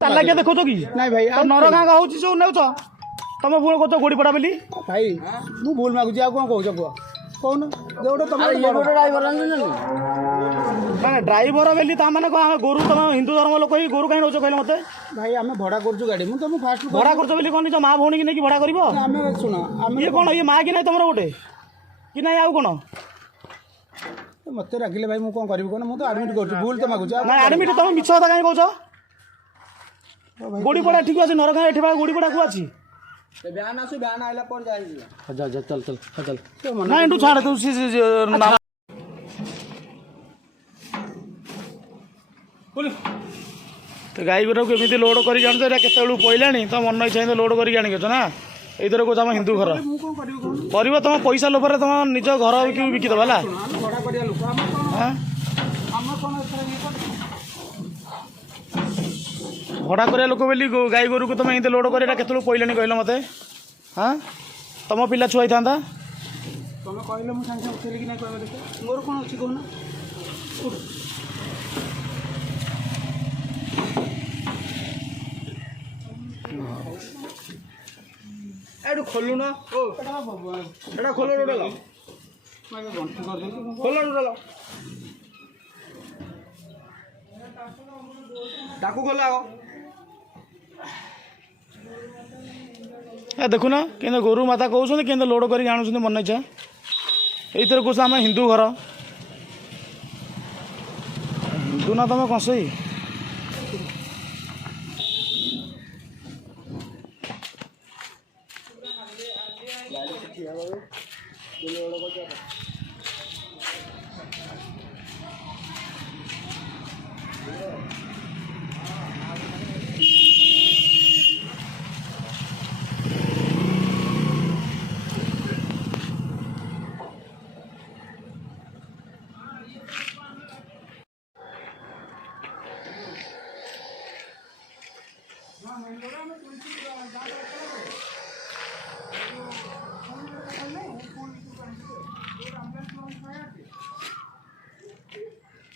तालाकिया देखो कि नहीं भाई तो नर गाँ हूँ सब नेउछ तुम पुणी कौच गोड़ी पड़ा बोली भाई मु भूल मागुची आ कौन कहूछ कुह कौन जोड़ तुम ना ड्राइवर बोली मैंने कौन गोरु तुम हिंदू धर्म लोक ही गोरु कहीं नौच कहले मत भाई आम भड़ा कर गाड़ी मुझे तुम फास्ट भड़ा कर कौन निज माँ भौणी की नहीं भड़ा कर शुण ये कौन ये माँ कि ना तुम गोटे कि ना आउ कौन मत रागिले भाई मुझे कौन करी कौन मुझे आडमिट कर भूल तो मागुची ना आडमिट तुम मिछ कथा कहीं कौच गोड़ी पड़ा ठीक अच्छे नरगाँ एठी गोड़ी पड़ा को अच्छी बयान आसु बयान आइला पर जाई जा जा चल चल चल ना इंटू छाड़ तू तो गाई गोटा को एमती लोड कर जान केत पड़ा तो मन इच्छा लोड कर ना ये कौच आम हिंदू घर कर तुम पैसा लोभर तुम निज घर बिकिदेव है भड़ा कर लोक बोली गाई गोरु को तुम लोड कर केत पड़ा कहल मत हाँ तुम पिला छुआ था तुम कहले मुझे सागे उठेली कि ना कह मोर कौन अच्छी कहना एडू खोलू ना ओ एडा खोलो डोडा मैं गंठी कर देली खोलो डोडा डाकू खोला देखुन कि गोरु माता कहते कि लोड कर आणुन मन इच्छा ये कौच आम हिंदू घर हिंदू ना तुम कसई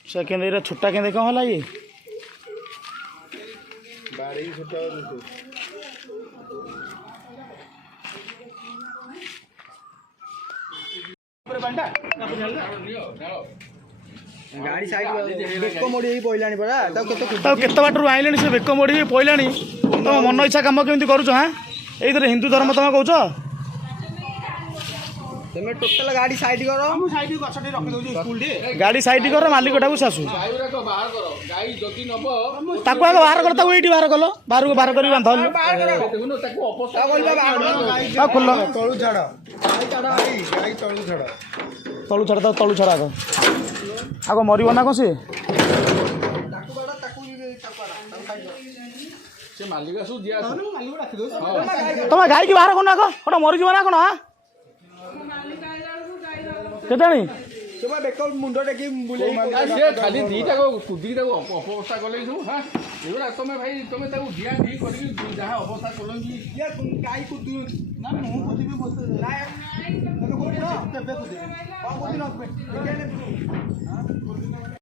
से केंद्र छोटा केंद्र कौन है ये बाड़ी छोटा गाड़ी साइड बेक मोड़ी पड़ानी पड़ा केत बाटर आइले से बेक मोड़ी पड़ा तुम मन इच्छा कम केमी करुच हाँ ये हिंदू धर्म तुम कौच तुम टोटल गाड़ी साइड करो मु साइड गछटे रखि दउजी स्कूल रे गाड़ी साइड कर मालिक टाकू सासू ताकू आगे बाहर कर ये बाहर कल बाहर को बाहर कर बांधल खोल तळु छाड़ गाड़ी तळु छाड़ तलू छाड़ तलू छाड़ आग आग मर ना कौन सी तुम गाई की बाहर कर आग गोटे मरीज ना कौन हाँ केताणी मुंड टेक खाली दीटा कुदी अवस्था कले हाँ एगुड़ा तुम भाई तुम ढिया ढी कर जहाँ अवस्था कल गाई कुदी ना मुझे